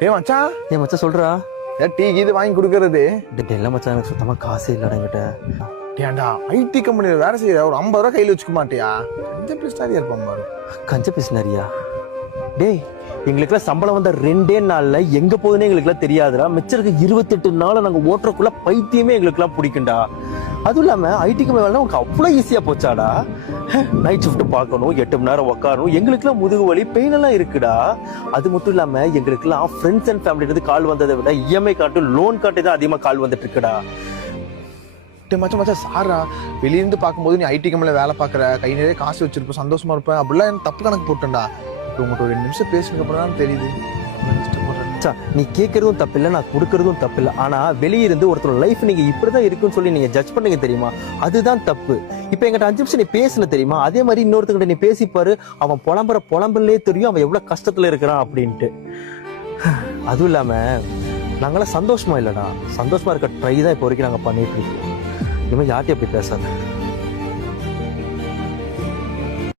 டேய் மச்சான், ஏன் மச்சான் சொல்றா? டீ கீது வாங்கி கொடுக்கறது. எல்லாம் மச்சான் எனக்கு சுத்தமா காசே இல்லடா என்கிட்ட. ஏன்டா ஐடி கம்பெனியில் வேலை செய்யற ஒரு 50 ரூபா கையில் வச்சுக்க மாட்டியா? கொஞ்சம் பிஸ்டாரியா இருப்பான் பாரு. கஞ்ச பேசினாரியா? டேய் எங்களுக்குலாம் சம்பளம் வந்த 2 நாள்ல எங்க போகுதுன்னு எங்களுக்குலாம் தெரியாதுடா. மிச்சருக்கு 28 நாள் நாங்க ஓட்டுறக்குள்ள பைத்தியமே எங்களுக்குலாம் பிடிக்கும்டா. அதுவும் இல்லாம ஐடி கம்பெனி வேலை உனக்கு அவ்வளவு ஈஸியா போச்சாடா? நைட் ஷிஃப்ட் பார்க்கணும், 8 மணி நேரம் உட்காரணும், எங்களுக்குலாம் முதுகு வலி பெயின் எல்லாம் இருக்குடா. அது மட்டும் இல்லாம எங்களுக்குலாம் ஃப்ரெண்ட்ஸ் அண்ட் ஃபேமிலி இருந்து கால் வந்ததை விட இஎம்ஐ காட்டு லோன் காட்டு தான் அதிகமா கால் வந்துட்டு இருக்குடா. மச்சான் மச்சான் சாரா, வெளியிருந்து பார்க்கும்போது நீ ஐடி கம்பெனியில் வேலை பார்க்குற, கை நிறைய காசு வச்சிருப்ப, சந்தோஷமா இருப்பேன், அப்படிலாம் எனக்கு தப்பு கணக்கு போட்டேன்டா. இப்போ உங்கள்கிட்ட ஒரு 2 நிமிஷம் பேசுனதுக்கு அப்புறம் தான் தெரியுது நீ கேட்கறதும் தப்பில்லை, நான் கொடுக்கறதும் தப்பில்லை. ஆனா வெளியிருந்து ஒருத்தர் லைஃப் நீங்க இப்படிதான் இருக்குன்னு சொல்லி நீங்க ஜட்ஜ் பண்ணீங்க தெரியுமா? அதுதான் தப்பு. இப்ப எங்கிட்ட 5 நிமிஷம் நீ பேசுன தெரியுமா? அதே மாதிரி இன்னொருத்தங்கிட்ட நீ பேசிப்பாரு, அவன் புலம்புறே தெரியும் அவன் எவ்வளவு கஷ்டத்துல இருக்கிறான் அப்படின்ட்டு. அதுவும் இல்லாம நாங்களாம் சந்தோஷமா இல்லடா, சந்தோஷமா இருக்க ட்ரை தான் இப்போ வரைக்கும் நாங்க பண்ணிட்டு இருக்கோம். இனிமே யார்ட்டையும் அப்படி பேசாத.